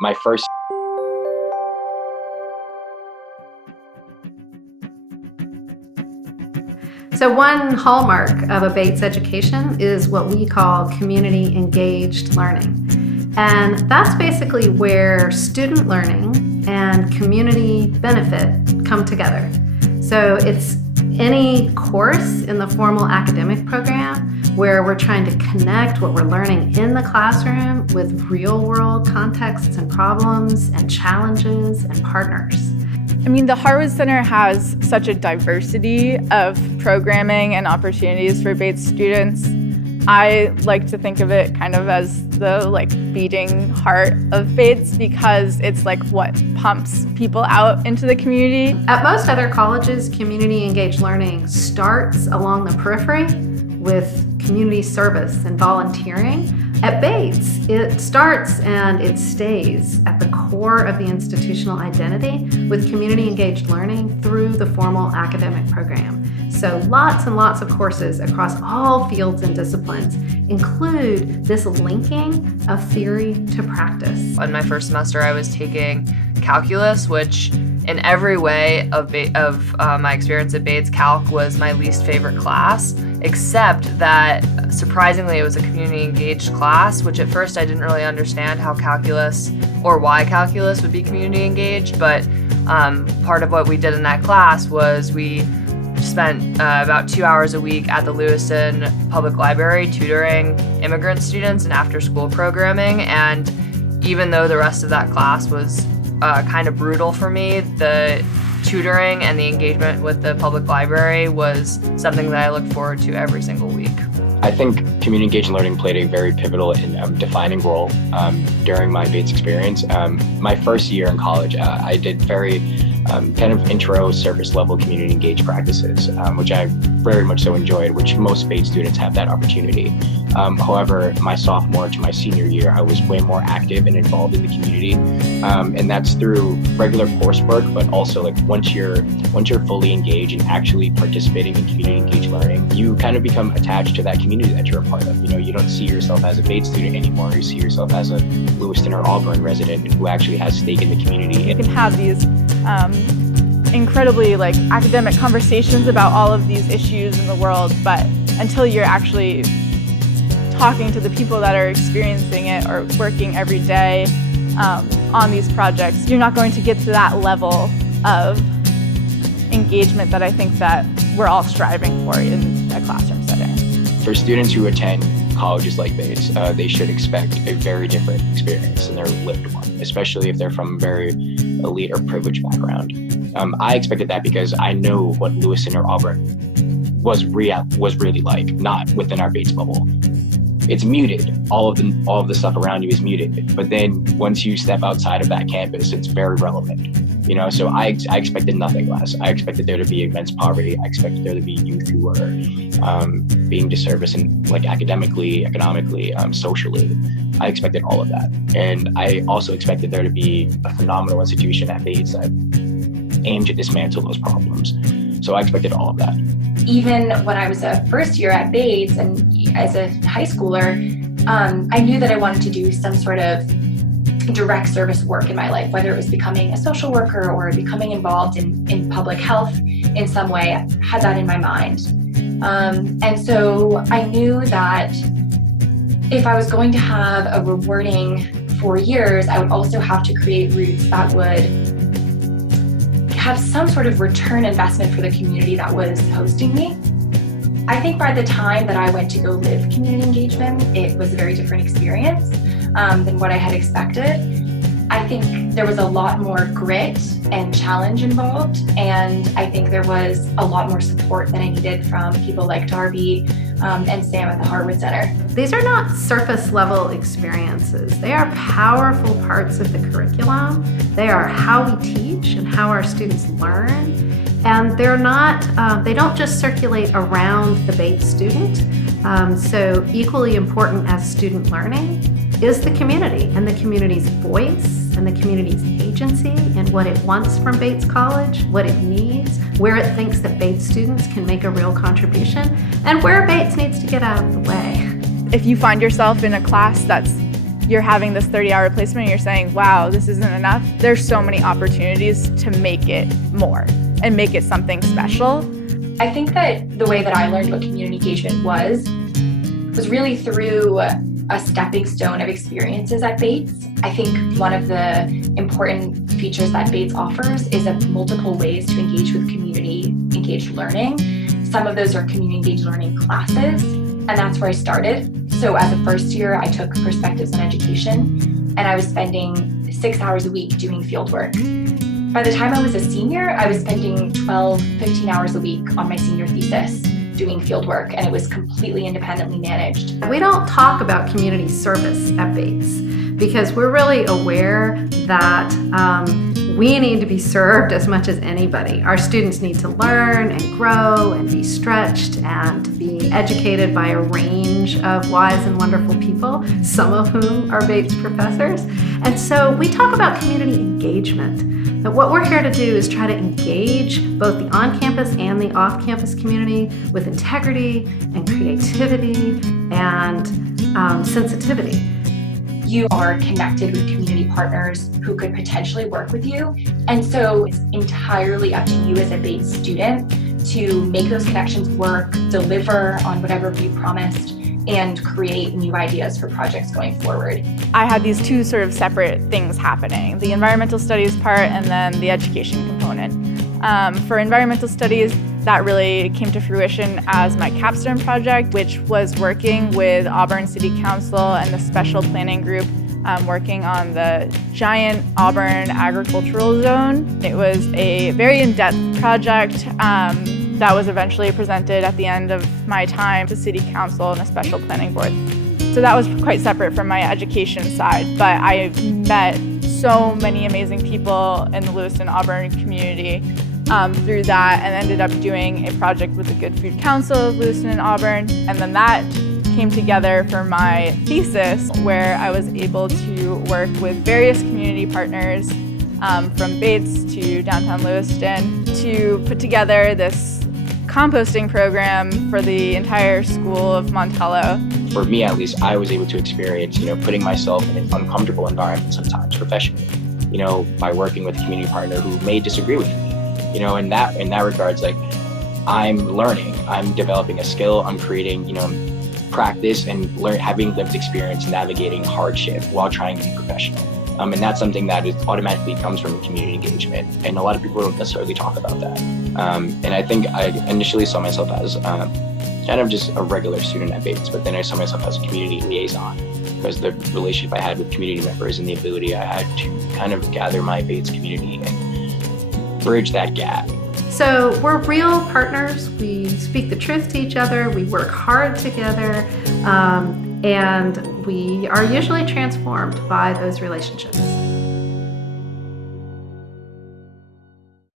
My first So one hallmark of a Bates education is what we call community engaged learning. And that's basically where student learning and community benefit come together. So it's any course in the formal academic program where we're trying to connect what we're learning in the classroom with real world contexts and problems and challenges and partners. I mean, the Harwood Center has such a diversity of programming and opportunities for Bates students. I like to think of it kind of as the beating heart of Bates because it's what pumps people out into the community. At most other colleges, community engaged learning starts along the periphery with community service and volunteering. At Bates, it starts and it stays at the core of the institutional identity with community engaged learning through the formal academic program. So lots and lots of courses across all fields and disciplines include this linking of theory to practice. In my first semester, I was taking calculus, which in every way of my experience at Bates, calc was my least favorite class, except that surprisingly it was a community engaged class, which at first I didn't really understand how calculus or why calculus would be community engaged, but part of what we did in that class was we spent about 2 hours a week at the Lewiston Public Library tutoring immigrant students and after-school programming, and even though the rest of that class was kind of brutal for me, the tutoring and the engagement with the public library was something that I looked forward to every single week. I think community engaged learning played a very pivotal and defining role during my Bates experience. My first year in college, I did very kind of intro surface level community engaged practices, which I very much so enjoyed, which most Bates students have that opportunity. However, my sophomore to my senior year, I was way more active and involved in the community. And that's through regular coursework, but also once you're fully engaged and actually participating in community engaged learning, you kind of become attached to that community that you're a part of. You don't see yourself as a Bates student anymore. You see yourself as a Lewiston or Auburn resident who actually has stake in the community. You can have these incredibly academic conversations about all of these issues in the world, but until you're actually talking to the people that are experiencing it or working every day on these projects, you're not going to get to that level of engagement that I think that we're all striving for in a classroom setting. For students who attend colleges like Bates, they should expect a very different experience than their lived one, especially if they're from a very elite or privileged background. I expected that because I know what Lewiston or Auburn was really like, not within our Bates bubble. It's muted. All of the stuff around you is muted. But then once you step outside of that campus, it's very relevant. So I expected nothing less. I expected there to be immense poverty. I expected there to be youth who were being disserviced and academically, economically, socially. I expected all of that. And I also expected there to be a phenomenal institution at Bates that aimed to dismantle those problems. So I expected all of that. Even when I was a first year at Bates and as a high schooler, I knew that I wanted to do some sort of direct service work in my life, whether it was becoming a social worker or becoming involved in public health in some way. I had that in my mind. And so I knew that if I was going to have a rewarding 4 years, I would also have to create routes that would have some sort of return investment for the community that was hosting me. I think by the time that I went to go live community engagement, it was a very different experience than what I had expected. I think there was a lot more grit and challenge involved, and I think there was a lot more support than I needed from people like Darby and Sam at the Harwood Center. These are not surface level experiences. They are powerful parts of the curriculum. They are how we teach and how our students learn. And they don't just circulate around the Bates student. So equally important as student learning is the community and the community's voice and the community's agency and what it wants from Bates College, what it needs, where it thinks that Bates students can make a real contribution, and where Bates needs to get out of the way. If you find yourself in a class that's you're having this 30-hour placement and you're saying, wow, this isn't enough, there's so many opportunities to make it more and make it something special. I think that the way that I learned what community engagement was really through a stepping stone of experiences at Bates. I think one of the important features that Bates offers is multiple ways to engage with community engaged learning. Some of those are community engaged learning classes, and that's where I started. So as a first year, I took Perspectives on Education, and I was spending 6 hours a week doing field work. By the time I was a senior, I was spending 12, 15 hours a week on my senior thesis doing field work, and it was completely independently managed. We don't talk about community service at Bates because we're really aware that we need to be served as much as anybody. Our students need to learn and grow and be stretched and be educated by a range of wise and wonderful people, some of whom are Bates professors. And so we talk about community engagement. But what we're here to do is try to engage both the on-campus and the off-campus community with integrity and creativity and sensitivity. You are connected with community partners who could potentially work with you. And so it's entirely up to you as a Bates student to make those connections work, deliver on whatever you promised, and create new ideas for projects going forward. I had these two sort of separate things happening, the environmental studies part and then the education component. For environmental studies, that really came to fruition as my capstone project, which was working with Auburn City Council and the special planning group working on the giant Auburn agricultural zone. It was a very in-depth project that was eventually presented at the end of my time to City Council and the Special Planning Board. So that was quite separate from my education side, but I met so many amazing people in the Lewiston-Auburn community through that, and ended up doing a project with the Good Food Council of Lewiston and Auburn. And then that came together for my thesis, where I was able to work with various community partners from Bates to downtown Lewiston to put together this composting program for the entire school of Montello. For me, at least, I was able to experience, putting myself in an uncomfortable environment sometimes professionally, by working with a community partner who may disagree with me. In that regards, like, I'm learning, I'm developing a skill, I'm creating, practice and having lived experience navigating hardship while trying to be professional. And that's something that automatically comes from community engagement. And a lot of people don't necessarily talk about that. And I think I initially saw myself as kind of just a regular student at Bates, but then I saw myself as a community liaison because the relationship I had with community members and the ability I had to kind of gather my Bates community and bridge that gap. So we're real partners. We speak the truth to each other. We work hard together. And we are usually transformed by those relationships.